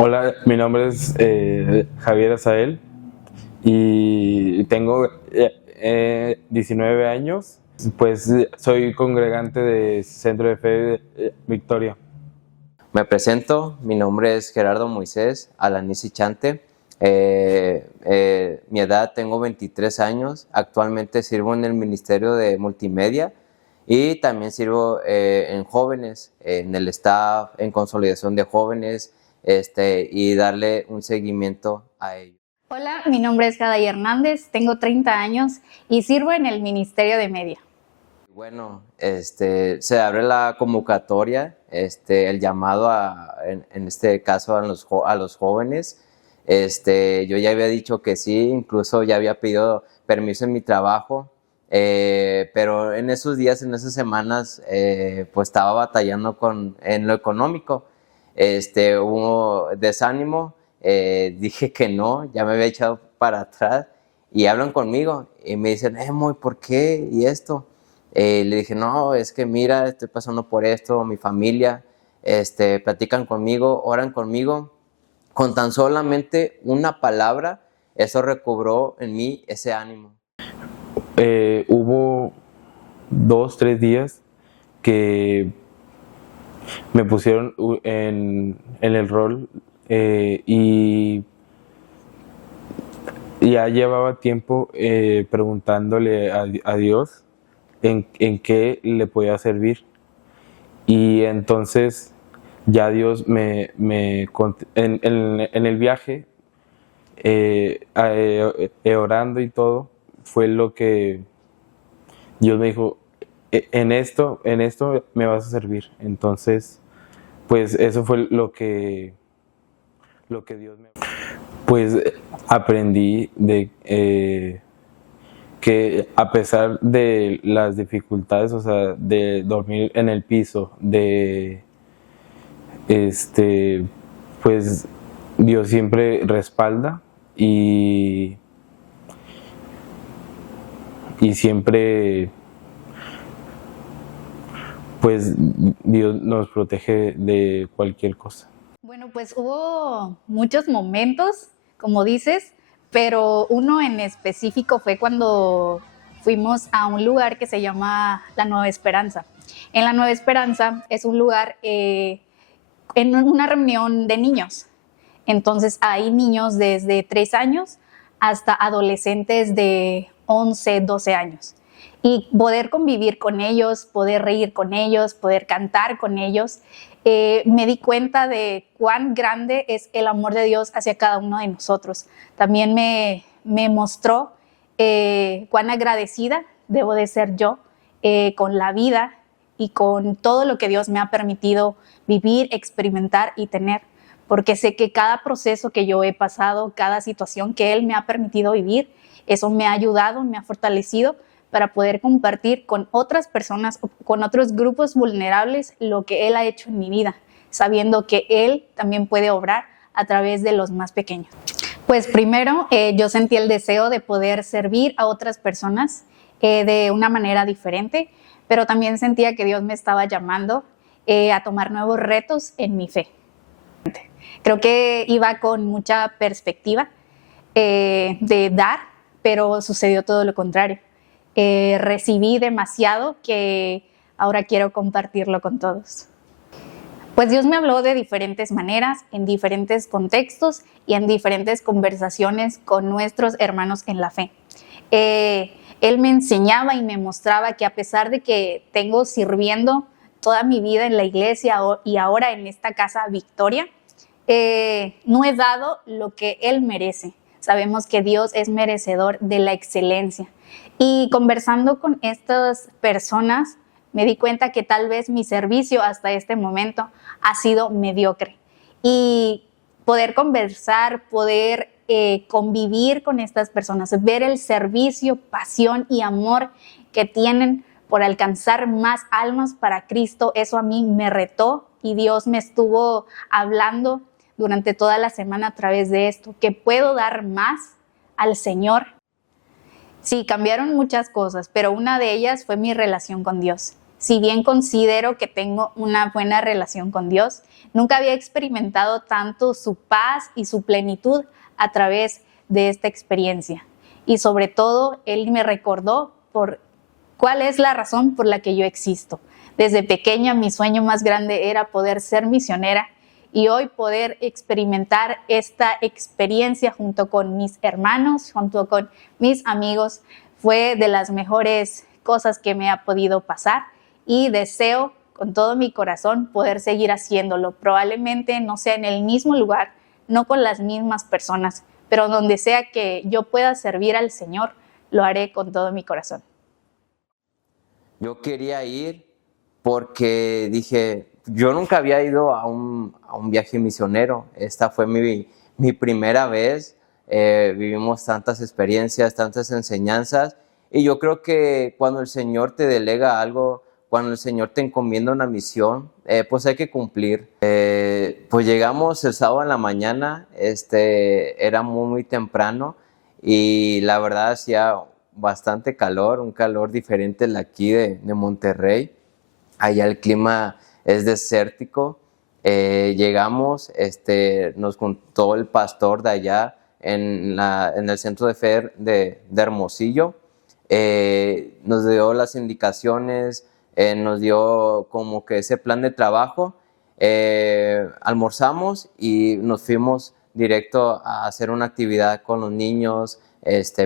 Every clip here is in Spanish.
Hola, mi nombre es Javier Azael y tengo 19 años. Pues soy congregante de Centro de Fe Victoria. Me presento, mi nombre es Gerardo Moisés Alanisi Chante. Mi edad, tengo 23 años. Actualmente sirvo en el Ministerio de Multimedia y también sirvo en jóvenes, en el staff, en consolidación de jóvenes y darle un seguimiento a ellos. Hola, mi nombre es Jaday Hernández, tengo 30 años y sirvo en el Ministerio de Media. Bueno, se abre la convocatoria, el llamado en este caso a los jóvenes. Yo ya había dicho que sí, incluso ya había pedido permiso en mi trabajo, pero en esos días, en esas semanas, pues estaba batallando en lo económico. Hubo desánimo, dije que no, ya me había echado para atrás y hablan conmigo y me dicen, Moy, ¿por qué? ¿Y esto? Le dije, no, es que mira, estoy pasando por esto, mi familia, platican conmigo, oran conmigo. Con tan solamente una palabra, eso recobró en mí ese ánimo. Hubo 2, 3 días que me pusieron en el rol y ya llevaba tiempo preguntándole a Dios en qué le podía servir. Y entonces ya Dios en el viaje, orando y todo, fue lo que Dios me dijo, en esto me vas a servir. Entonces, pues eso fue lo que Dios me... Pues aprendí que a pesar de las dificultades, o sea, de dormir en el piso, pues Dios siempre respalda y siempre, pues Dios nos protege de cualquier cosa. Bueno, pues hubo muchos momentos, como dices, pero uno en específico fue cuando fuimos a un lugar que se llama La Nueva Esperanza. En La Nueva Esperanza es un lugar en una reunión de niños. Entonces hay niños desde 3 años hasta adolescentes de 11, 12 años. Y poder convivir con ellos, poder reír con ellos, poder cantar con ellos, me di cuenta de cuán grande es el amor de Dios hacia cada uno de nosotros. También me mostró cuán agradecida debo de ser yo con la vida y con todo lo que Dios me ha permitido vivir, experimentar y tener, porque sé que cada proceso que yo he pasado, cada situación que Él me ha permitido vivir, eso me ha ayudado, me ha fortalecido para poder compartir con otras personas, con otros grupos vulnerables, lo que Él ha hecho en mi vida, sabiendo que Él también puede obrar a través de los más pequeños. Pues primero, yo sentí el deseo de poder servir a otras personas de una manera diferente, pero también sentía que Dios me estaba llamando a tomar nuevos retos en mi fe. Creo que iba con mucha perspectiva de dar, pero sucedió todo lo contrario. Recibí demasiado que ahora quiero compartirlo con todos. Pues Dios me habló de diferentes maneras, en diferentes contextos y en diferentes conversaciones con nuestros hermanos en la fe. Él me enseñaba y me mostraba que a pesar de que tengo sirviendo toda mi vida en la iglesia y ahora en esta casa Victoria, no he dado lo que Él merece. Sabemos que Dios es merecedor de la excelencia. Y conversando con estas personas, me di cuenta que tal vez mi servicio hasta este momento ha sido mediocre. Y poder conversar, poder convivir con estas personas, ver el servicio, pasión y amor que tienen por alcanzar más almas para Cristo, eso a mí me retó y Dios me estuvo hablando durante toda la semana a través de esto, que puedo dar más al Señor. Sí, cambiaron muchas cosas, pero una de ellas fue mi relación con Dios. Si bien considero que tengo una buena relación con Dios, nunca había experimentado tanto su paz y su plenitud a través de esta experiencia. Y sobre todo, Él me recordó cuál es la razón por la que yo existo. Desde pequeña mi sueño más grande era poder ser misionera y hoy poder experimentar esta experiencia junto con mis hermanos, junto con mis amigos, fue de las mejores cosas que me ha podido pasar y deseo con todo mi corazón poder seguir haciéndolo. Probablemente no sea en el mismo lugar, no con las mismas personas, pero donde sea que yo pueda servir al Señor, lo haré con todo mi corazón. Yo quería ir porque dije, yo nunca había ido a un viaje misionero. Esta fue mi primera vez. Vivimos tantas experiencias, tantas enseñanzas. Y yo creo que cuando el Señor te delega algo, cuando el Señor te encomienda una misión, pues hay que cumplir. Pues llegamos el sábado en la mañana, era muy temprano y la verdad hacía bastante calor, un calor diferente al de aquí de Monterrey. Allá el clima es desértico. Llegamos, nos juntó el pastor de allá en el centro de fe de Hermosillo. Nos dio las indicaciones, nos dio como que ese plan de trabajo. Almorzamos y nos fuimos directo a hacer una actividad con los niños.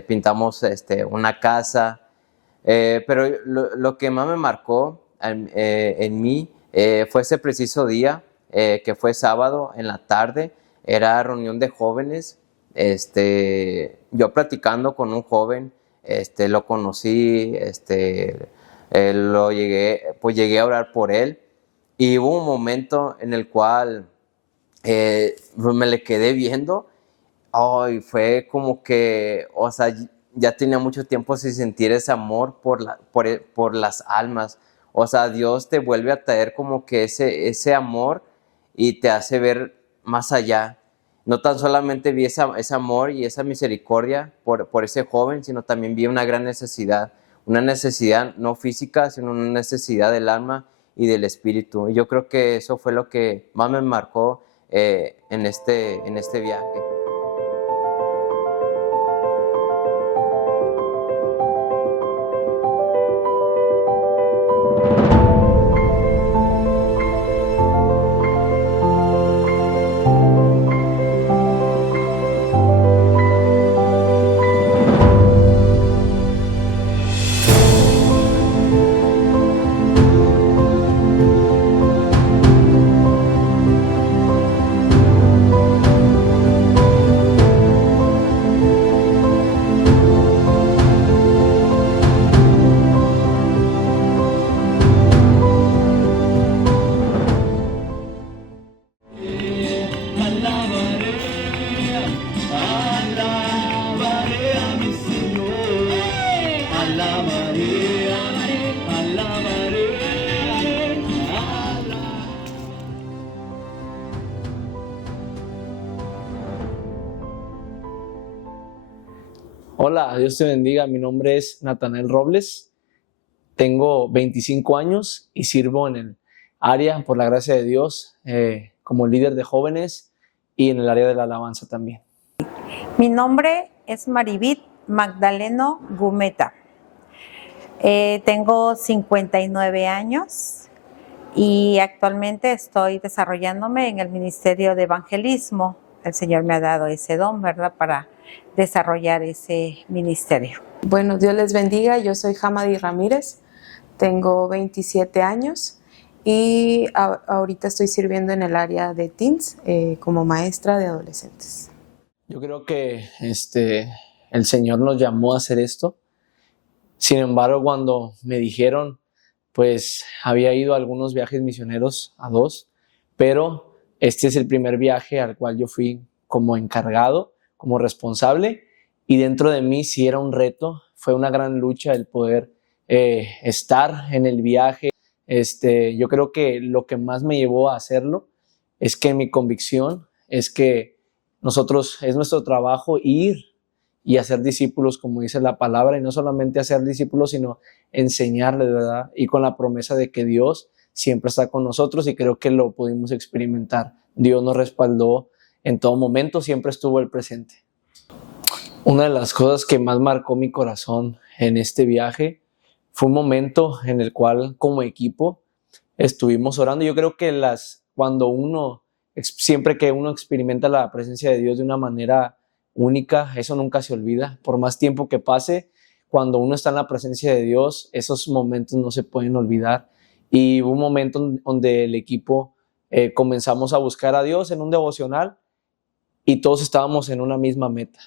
Pintamos una casa. Pero lo que más me marcó en mí fue ese preciso día, que fue sábado en la tarde. Era reunión de jóvenes. Yo platicando con un joven, lo conocí, llegué a orar por él y hubo un momento en el cual me le quedé viendo. Y fue como que, o sea, ya tenía mucho tiempo sin sentir ese amor por las almas. O sea, Dios te vuelve a traer como que ese amor y te hace ver más allá. No tan solamente vi ese amor y esa misericordia por ese joven, sino también vi una gran necesidad. Una necesidad no física, sino una necesidad del alma y del espíritu. Y yo creo que eso fue lo que más me marcó en este viaje. Hola, Dios te bendiga. Mi nombre es Natanael Robles. Tengo 25 años y sirvo en el área, por la gracia de Dios, como líder de jóvenes y en el área de la alabanza también. Mi nombre es Maribit Magdaleno Gumeta. Tengo 59 años y actualmente estoy desarrollándome en el Ministerio de Evangelismo. El Señor me ha dado ese don, ¿verdad?, para desarrollar ese ministerio. Bueno, Dios les bendiga. Yo soy Hamadi Ramírez, tengo 27 años y ahorita estoy sirviendo en el área de teens como maestra de adolescentes. Yo creo que el Señor nos llamó a hacer esto. Sin embargo, cuando me dijeron, pues había ido a algunos viajes misioneros, a 2, pero este es el primer viaje al cual yo fui como encargado, como responsable, y dentro de mí sí era un reto, fue una gran lucha el poder estar en el viaje. Yo creo que lo que más me llevó a hacerlo es que mi convicción es que es nuestro trabajo ir y hacer discípulos, como dice la palabra, y no solamente hacer discípulos, sino enseñarles, ¿verdad? Y con la promesa de que Dios siempre está con nosotros, y creo que lo pudimos experimentar. Dios nos respaldó en todo momento, siempre estuvo el presente. Una de las cosas que más marcó mi corazón en este viaje fue un momento en el cual como equipo estuvimos orando. Yo creo que siempre que uno experimenta la presencia de Dios de una manera única, eso nunca se olvida. Por más tiempo que pase, cuando uno está en la presencia de Dios, esos momentos no se pueden olvidar. Y hubo un momento donde el equipo comenzamos a buscar a Dios en un devocional y todos estábamos en una misma meta,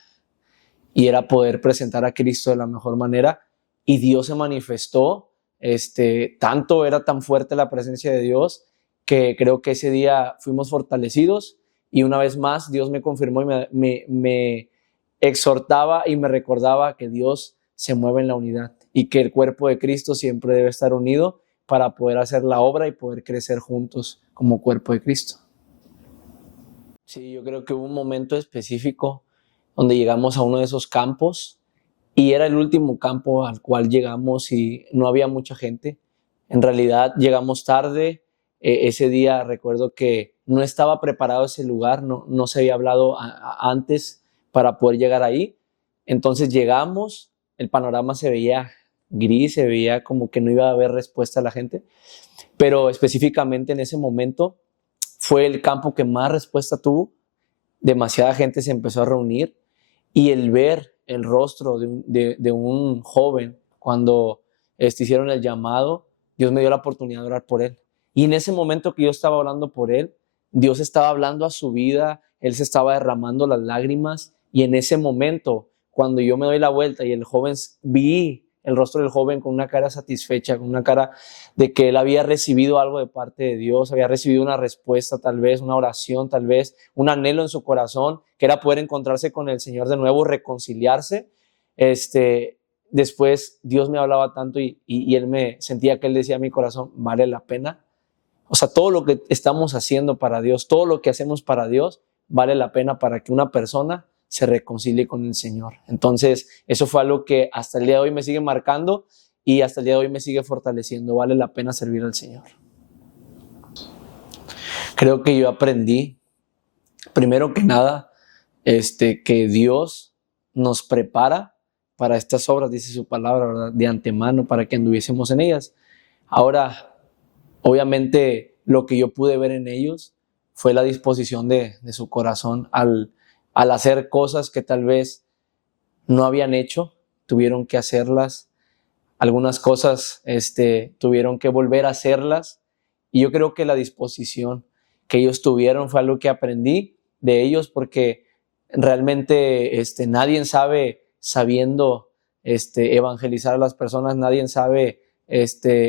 y era poder presentar a Cristo de la mejor manera, y Dios se manifestó. Tanto era tan fuerte la presencia de Dios que creo que ese día fuimos fortalecidos, y una vez más Dios me confirmó y me exhortaba y me recordaba que Dios se mueve en la unidad y que el cuerpo de Cristo siempre debe estar unido para poder hacer la obra y poder crecer juntos como cuerpo de Cristo. Sí, yo creo que hubo un momento específico donde llegamos a uno de esos campos, y era el último campo al cual llegamos y no había mucha gente. En realidad llegamos tarde. Ese día recuerdo que no estaba preparado ese lugar, no se había hablado antes para poder llegar ahí. Entonces llegamos, el panorama se veía gris, se veía como que no iba a haber respuesta a la gente, pero específicamente en ese momento fue el campo que más respuesta tuvo. Demasiada gente se empezó a reunir, y el ver el rostro de un joven cuando hicieron el llamado, Dios me dio la oportunidad de orar por él. Y en ese momento que yo estaba orando por él, Dios estaba hablando a su vida, él se estaba derramando las lágrimas, y en ese momento, cuando yo me doy la vuelta y vi el rostro del joven con una cara satisfecha, con una cara de que él había recibido algo de parte de Dios, había recibido una respuesta, tal vez una oración, tal vez un anhelo en su corazón, que era poder encontrarse con el Señor de nuevo, reconciliarse. Después Dios me hablaba tanto, y sentía que él decía a mi corazón: vale la pena. O sea, todo lo que estamos haciendo para Dios, todo lo que hacemos para Dios, vale la pena para que una persona se reconcilie con el Señor. Entonces, eso fue algo que hasta el día de hoy me sigue marcando, y hasta el día de hoy me sigue fortaleciendo. Vale la pena servir al Señor. Creo que yo aprendí, primero que nada, que Dios nos prepara para estas obras, dice su palabra, ¿verdad?, de antemano, para que anduviésemos en ellas. Ahora, obviamente, lo que yo pude ver en ellos fue la disposición de su corazón al hacer cosas que tal vez no habían hecho, tuvieron que hacerlas. Algunas cosas tuvieron que volver a hacerlas, y yo creo que la disposición que ellos tuvieron fue algo que aprendí de ellos, porque realmente nadie sabiendo evangelizar a las personas, nadie sabe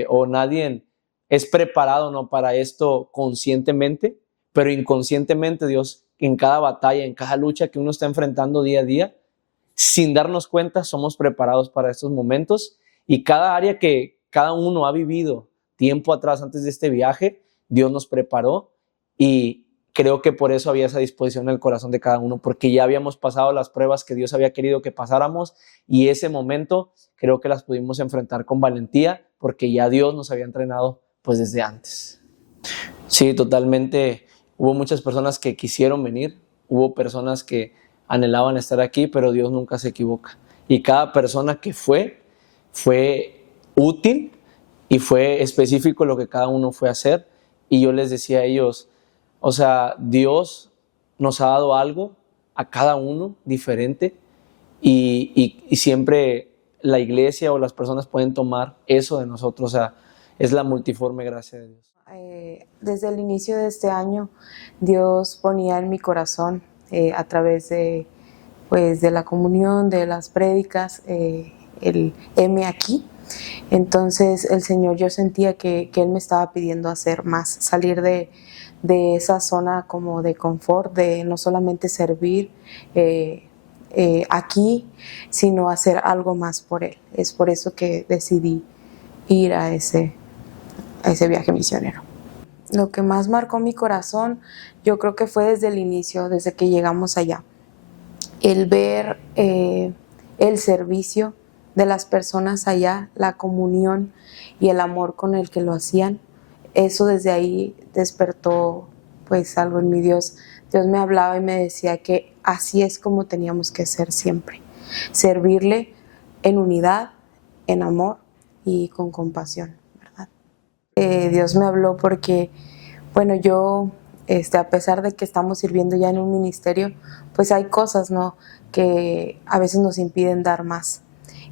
o nadie es preparado, ¿no?, para esto conscientemente, pero inconscientemente Dios, en cada batalla, en cada lucha que uno está enfrentando día a día, sin darnos cuenta, somos preparados para estos momentos. Y cada área que cada uno ha vivido tiempo atrás, antes de este viaje, Dios nos preparó, y creo que por eso había esa disposición en el corazón de cada uno, porque ya habíamos pasado las pruebas que Dios había querido que pasáramos, y ese momento creo que las pudimos enfrentar con valentía, porque ya Dios nos había entrenado pues desde antes. Sí, totalmente. Hubo muchas personas que quisieron venir, hubo personas que anhelaban estar aquí, pero Dios nunca se equivoca. Y cada persona que fue útil, y fue específico lo que cada uno fue a hacer. Y yo les decía a ellos, o sea, Dios nos ha dado algo a cada uno diferente, y siempre la iglesia o las personas pueden tomar eso de nosotros. O sea, es la multiforme gracia de Dios. Desde el inicio de este año, Dios ponía en mi corazón, a través de la comunión, de las prédicas, el heme aquí. Entonces el Señor, yo sentía que Él me estaba pidiendo hacer más, salir de esa zona como de confort, de no solamente servir aquí, sino hacer algo más por Él. Es por eso que decidí ir a ese viaje misionero. Lo que más marcó mi corazón, yo creo que fue desde el inicio, desde que llegamos allá. el ver el servicio de las personas allá, la comunión y el amor con el que lo hacían, eso desde ahí despertó pues algo en mi Dios. Dios me hablaba y me decía que así es como teníamos que ser siempre, servirle en unidad, en amor y con compasión, ¿verdad? Dios me habló porque, bueno, yo, a pesar de que estamos sirviendo ya en un ministerio, pues hay cosas, ¿no?, que a veces nos impiden dar más.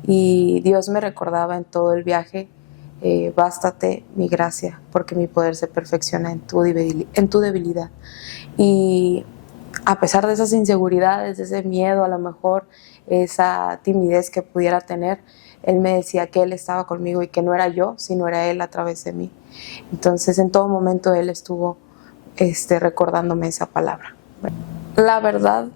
Y Dios me recordaba en todo el viaje, bástate mi gracia, porque mi poder se perfecciona en tu debilidad. Y a pesar de esas inseguridades, de ese miedo, a lo mejor esa timidez que pudiera tener, Él me decía que Él estaba conmigo y que no era yo, sino era Él a través de mí. Entonces, en todo momento Él estuvo recordándome esa palabra. La verdad,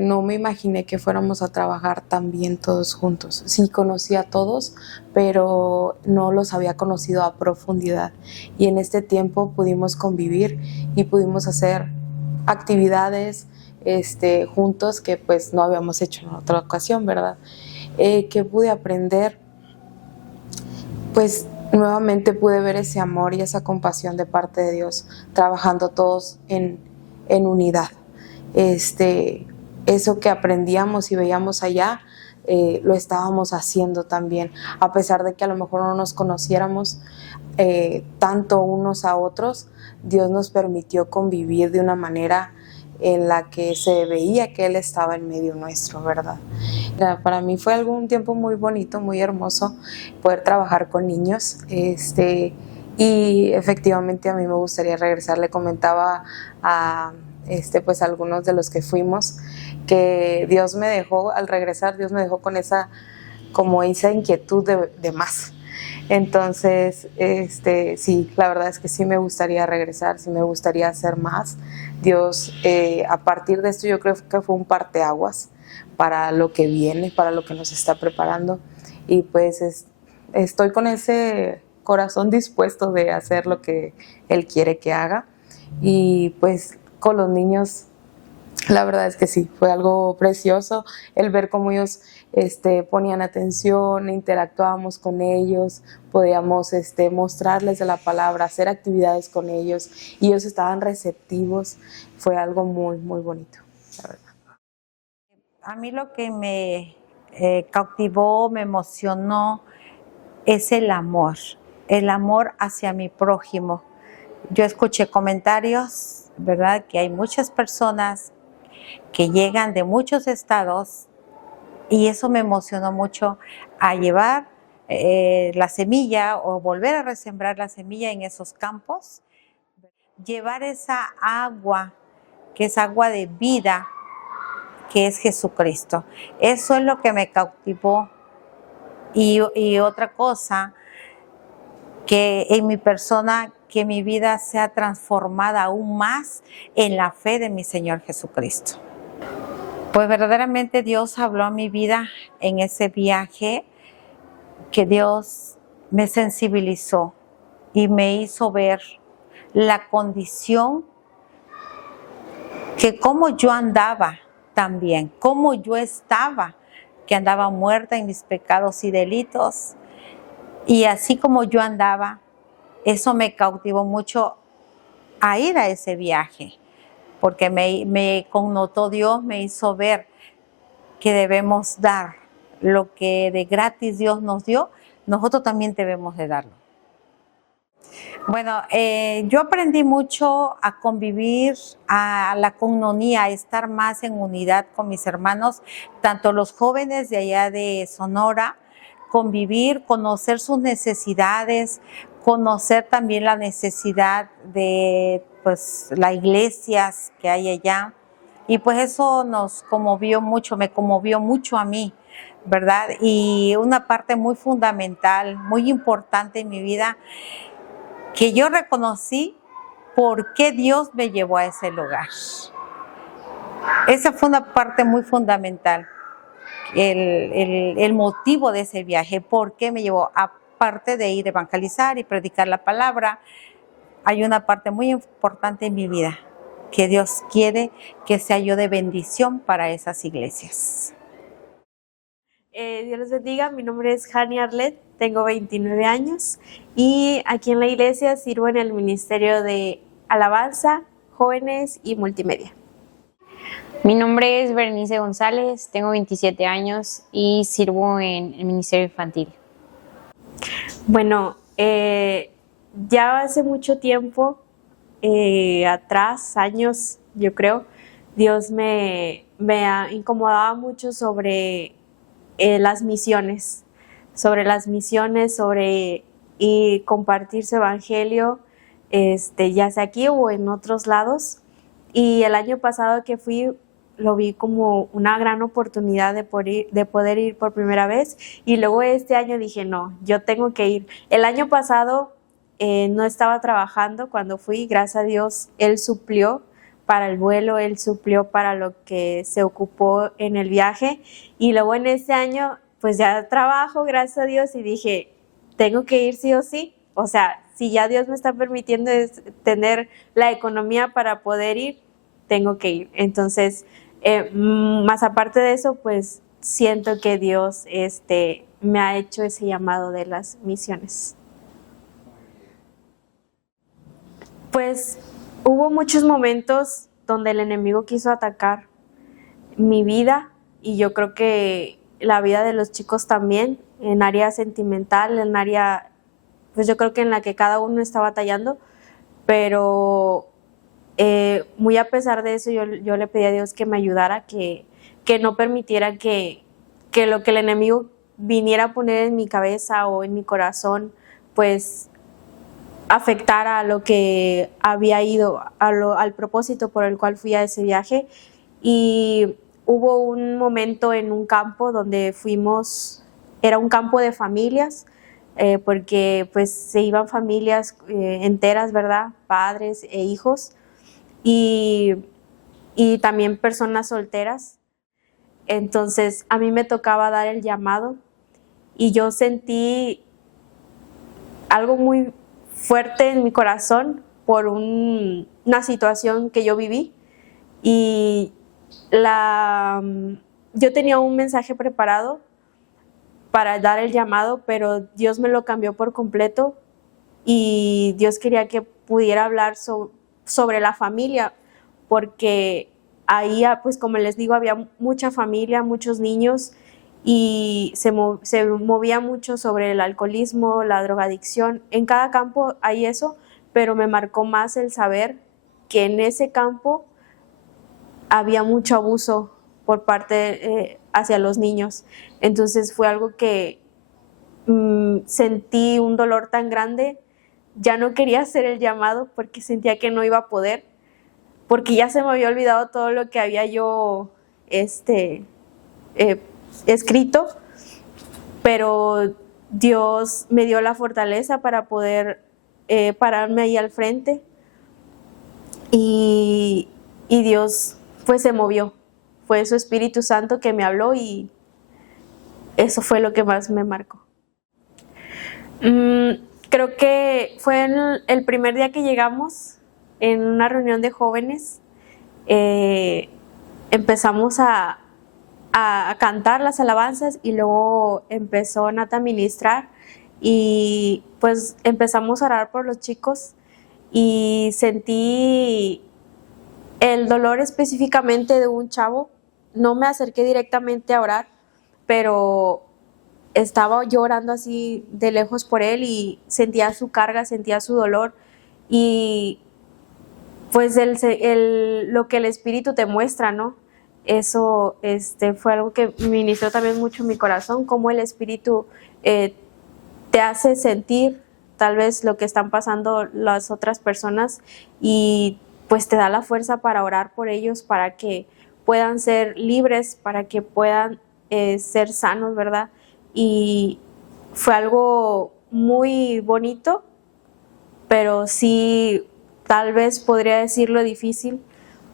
no me imaginé que fuéramos a trabajar tan bien todos juntos. Sí conocí a todos, pero no los había conocido a profundidad. Y en este tiempo pudimos convivir y pudimos hacer actividades juntos que pues no habíamos hecho en otra ocasión, ¿verdad? Que pude aprender, pues nuevamente pude ver ese amor y esa compasión de parte de Dios, trabajando todos en unidad. Eso que aprendíamos y veíamos allá, lo estábamos haciendo también, a pesar de que a lo mejor no nos conociéramos tanto unos a otros. Dios nos permitió convivir de una manera en la que se veía que Él estaba en medio nuestro, ¿verdad? Para mí fue un tiempo muy bonito, muy hermoso poder trabajar con niños, y efectivamente a mí me gustaría regresar. Le comentaba a pues algunos de los que fuimos, que Dios me dejó, al regresar, Dios me dejó con esa inquietud de más. Entonces, sí, la verdad es que sí me gustaría regresar, sí me gustaría hacer más. Dios, a partir de esto, yo creo que fue un parteaguas para lo que viene, para lo que nos está preparando. Y pues estoy con ese corazón dispuesto de hacer lo que Él quiere que haga. Y pues con los niños, la verdad es que sí, fue algo precioso el ver cómo ellos ponían atención, interactuábamos con ellos, podíamos mostrarles de la palabra, hacer actividades con ellos y ellos estaban receptivos. Fue algo muy, muy bonito, la verdad. A mí lo que me cautivó, me emocionó, es el amor hacia mi prójimo. Yo escuché comentarios, ¿verdad?, que hay muchas personas que llegan de muchos estados, y eso me emocionó mucho, a llevar la semilla o volver a resembrar la semilla en esos campos, llevar esa agua, que es agua de vida, que es Jesucristo. Eso es lo que me cautivó. Y otra cosa, que en mi persona, que mi vida sea transformada aún más en la fe de mi Señor Jesucristo. Pues verdaderamente Dios habló a mi vida en ese viaje, que Dios me sensibilizó y me hizo ver la condición, que cómo yo andaba también, cómo yo estaba, que andaba muerta en mis pecados y delitos. Y así como yo andaba, eso me cautivó mucho a ir a ese viaje, porque me connotó Dios, me hizo ver que debemos dar lo que de gratis Dios nos dio, nosotros también debemos de darlo. Bueno, yo aprendí mucho a convivir, a la coinonía, a estar más en unidad con mis hermanos, tanto los jóvenes de allá de Sonora, convivir, conocer sus necesidades, conocer también la necesidad de pues las iglesias que hay allá. Y pues eso nos conmovió mucho, me conmovió mucho a mí, ¿verdad? Y una parte muy fundamental, muy importante en mi vida, que yo reconocí por qué Dios me llevó a ese lugar. Esa fue una parte muy fundamental, el motivo de ese viaje, por qué me llevó. Aparte de ir a evangelizar y predicar la palabra, hay una parte muy importante en mi vida, que Dios quiere que sea yo de bendición para esas iglesias. Dios les bendiga, mi nombre es Jani Arlet, tengo 29 años y aquí en la iglesia sirvo en el Ministerio de Alabanza, Jóvenes y Multimedia. Mi nombre es Berenice González, tengo 27 años y sirvo en el Ministerio Infantil. Bueno, ya hace mucho tiempo, atrás, años, yo creo, Dios me incomodaba mucho sobre las misiones, y compartir su evangelio, ya sea aquí o en otros lados. Y el año pasado que fui, lo vi como una gran oportunidad de poder ir por primera vez. Y luego este año dije, no, yo tengo que ir. El año pasado no estaba trabajando cuando fui, gracias a Dios, Él suplió para el vuelo, Él suplió para lo que se ocupó en el viaje. Y luego en este año, pues ya trabajo, gracias a Dios, y dije, tengo que ir sí o sí. O sea, si ya Dios me está permitiendo tener la economía para poder ir, tengo que ir. Entonces, más aparte de eso, pues siento que Dios me ha hecho ese llamado de las misiones. Pues hubo muchos momentos donde el enemigo quiso atacar mi vida y yo creo que la vida de los chicos también, en área sentimental, en área, pues yo creo que en la que cada uno está batallando, pero muy a pesar de eso yo le pedí a Dios que me ayudara, que no permitiera que lo que el enemigo viniera a poner en mi cabeza o en mi corazón, pues afectara a lo que había ido, al propósito por el cual fui a ese viaje. Y hubo un momento en un campo donde fuimos, era un campo de familias, porque pues se iban familias enteras, ¿verdad? Padres e hijos y también personas solteras. Entonces a mí me tocaba dar el llamado y yo sentí algo muy fuerte en mi corazón por una situación que yo viví y yo tenía un mensaje preparado para dar el llamado, pero Dios me lo cambió por completo y Dios quería que pudiera hablar sobre la familia, porque ahí, pues como les digo, había mucha familia, muchos niños y se movía mucho sobre el alcoholismo, la drogadicción. En cada campo hay eso, pero me marcó más el saber que en ese campo había mucho abuso por parte hacia los niños. Entonces fue algo que sentí un dolor tan grande, ya no quería hacer el llamado porque sentía que no iba a poder, porque ya se me había olvidado todo lo que había yo escrito, pero Dios me dio la fortaleza para poder pararme ahí al frente y Dios pues se movió, fue su Espíritu Santo que me habló y eso fue lo que más me marcó. Creo que fue el primer día que llegamos en una reunión de jóvenes, empezamos a cantar las alabanzas y luego empezó Nata a ministrar y pues empezamos a orar por los chicos y sentí el dolor específicamente de un chavo. No me acerqué directamente a orar, pero estaba yo orando así de lejos por él y sentía su carga, sentía su dolor y pues lo que el Espíritu te muestra, ¿no? Eso fue algo que me inició también mucho en mi corazón, cómo el Espíritu te hace sentir tal vez lo que están pasando las otras personas y pues te da la fuerza para orar por ellos, para que puedan ser libres, para que puedan ser sanos, ¿verdad? Y fue algo muy bonito, pero sí, tal vez podría decirlo difícil,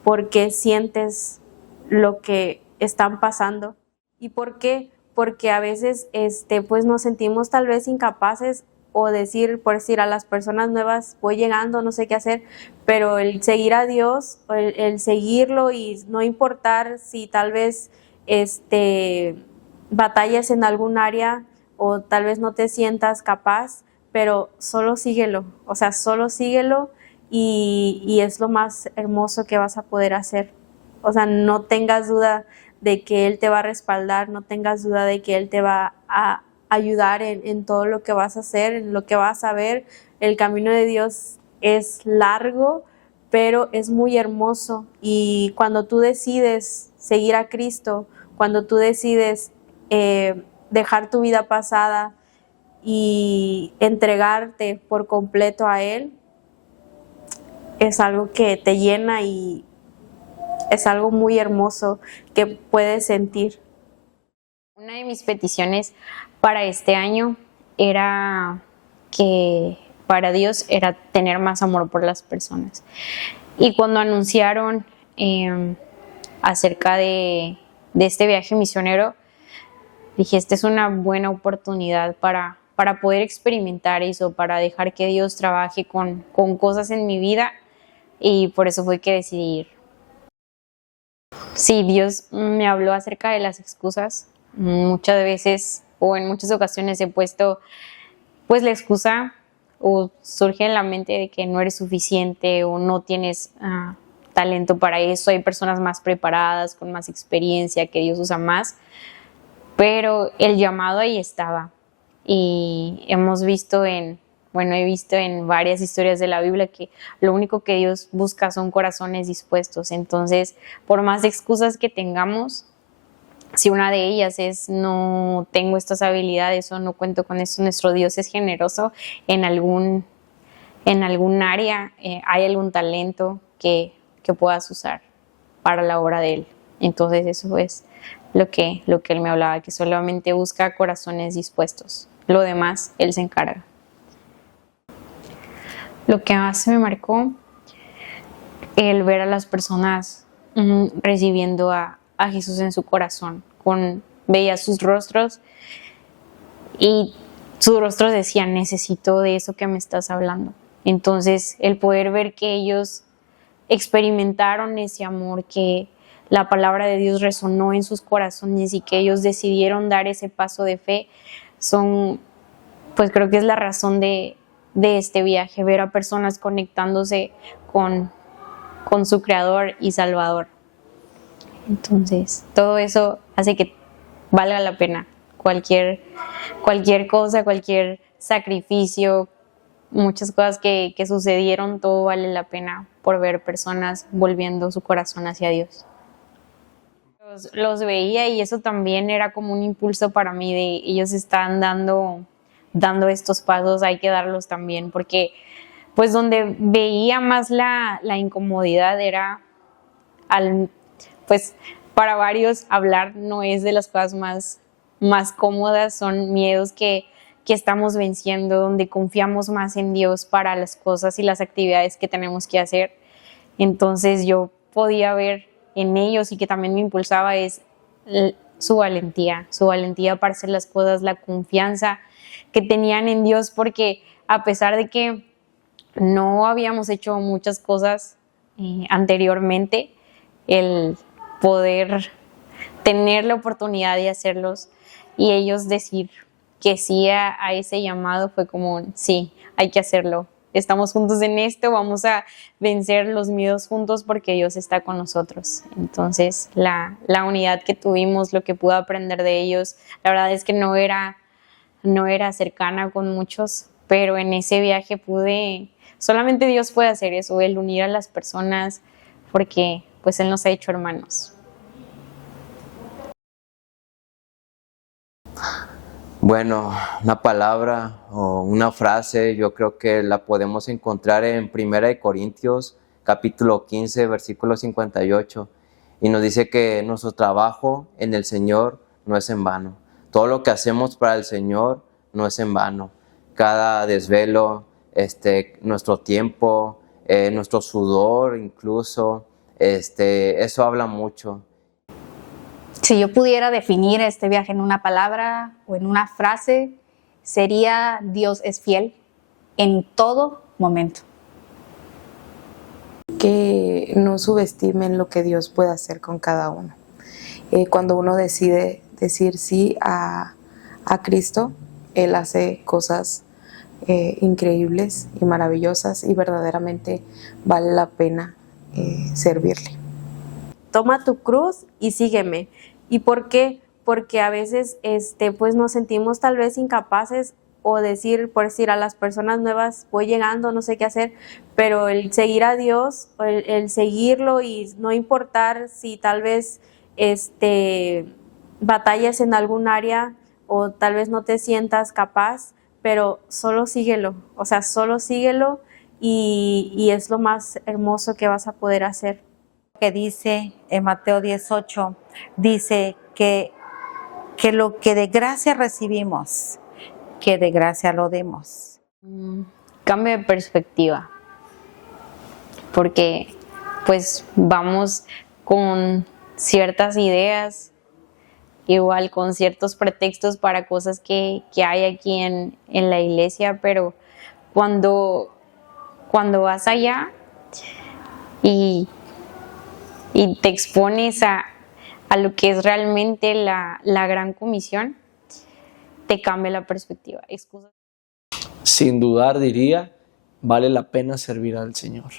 porque sientes lo que están pasando. ¿Y por qué? Porque a veces pues nos sentimos tal vez incapaces o decir, por decir, a las personas nuevas voy llegando, no sé qué hacer, pero el seguir a Dios, el seguirlo y no importar si tal vez batallas en algún área o tal vez no te sientas capaz, pero solo síguelo, o sea, solo síguelo y es lo más hermoso que vas a poder hacer. O sea, no tengas duda de que Él te va a respaldar, no tengas duda de que Él te va a ayudar en todo lo que vas a hacer, en lo que vas a ver. El camino de Dios es largo, pero es muy hermoso. Y cuando tú decides seguir a Cristo, cuando tú decides dejar tu vida pasada y entregarte por completo a Él, es algo que te llena y es algo muy hermoso que puedes sentir. Una de mis peticiones para este año era que para Dios era tener más amor por las personas. Y cuando anunciaron acerca de este viaje misionero, dije, esta es una buena oportunidad para poder experimentar eso, para dejar que Dios trabaje con cosas en mi vida, y por eso fue que decidí ir. Sí, Dios me habló acerca de las excusas. Muchas veces o en muchas ocasiones he puesto pues la excusa o surge en la mente de que no eres suficiente o no tienes talento para eso. Hay personas más preparadas, con más experiencia, que Dios usa más, pero el llamado ahí estaba. Y he visto en varias historias de la Biblia que lo único que Dios busca son corazones dispuestos. Entonces, por más excusas que tengamos, si una de ellas es no tengo estas habilidades o no cuento con esto, nuestro Dios es generoso en algún área, hay algún talento que puedas usar para la obra de Él. Entonces eso es lo que Él me hablaba, que solamente busca corazones dispuestos. Lo demás, Él se encarga. Lo que más me marcó, el ver a las personas recibiendo a Jesús en su corazón. Veía sus rostros y sus rostros decían, necesito de eso que me estás hablando. Entonces, el poder ver que ellos experimentaron ese amor, que la palabra de Dios resonó en sus corazones y que ellos decidieron dar ese paso de fe, pues creo que es la razón de este viaje, ver a personas conectándose con su Creador y Salvador. Entonces, todo eso hace que valga la pena cualquier cosa, cualquier sacrificio, muchas cosas que sucedieron, todo vale la pena por ver personas volviendo su corazón hacia Dios. Los veía y eso también era como un impulso para mí de ellos están dando estos pasos, hay que darlos también, porque pues donde veía más la incomodidad era pues para varios hablar no es de las cosas más cómodas, son miedos que estamos venciendo, donde confiamos más en Dios para las cosas y las actividades que tenemos que hacer. Entonces yo podía ver en ellos y que también me impulsaba es su valentía para hacer las cosas, la confianza que tenían en Dios, porque a pesar de que no habíamos hecho muchas cosas anteriormente, el poder tener la oportunidad de hacerlos y ellos decir que sí a ese llamado fue como, sí, hay que hacerlo. Estamos juntos en esto, vamos a vencer los miedos juntos porque Dios está con nosotros. Entonces, la unidad que tuvimos, lo que pude aprender de ellos, la verdad es que no era cercana con muchos, pero en ese viaje solamente Dios puede hacer eso, el unir a las personas, porque pues Él nos ha hecho hermanos. Bueno, una palabra o una frase, yo creo que la podemos encontrar en 1 Corintios, capítulo 15, versículo 58, y nos dice que nuestro trabajo en el Señor no es en vano. Todo lo que hacemos para el Señor no es en vano. Cada desvelo, nuestro tiempo, nuestro sudor incluso, eso habla mucho. Si yo pudiera definir este viaje en una palabra o en una frase, sería Dios es fiel en todo momento. Que no subestimen lo que Dios puede hacer con cada uno. Cuando uno decide decir sí a Cristo, Él hace cosas increíbles y maravillosas y verdaderamente vale la pena servirle. Toma tu cruz y sígueme. ¿Y por qué? Porque a veces pues nos sentimos tal vez incapaces o por decir a las personas nuevas, voy llegando, no sé qué hacer, pero el seguir a Dios, el seguirlo y no importar si tal vez batallas en algún área o tal vez no te sientas capaz, pero solo síguelo, o sea, solo síguelo y es lo más hermoso que vas a poder hacer. Que dice en Mateo 18, dice que lo que de gracia recibimos, que de gracia lo demos. Cambio de perspectiva, porque pues vamos con ciertas ideas, igual con ciertos pretextos para cosas que hay aquí en la iglesia, pero cuando vas allá y te expones a lo que es realmente la gran comisión, te cambia la perspectiva. Sin dudar diría, vale la pena servir al Señor.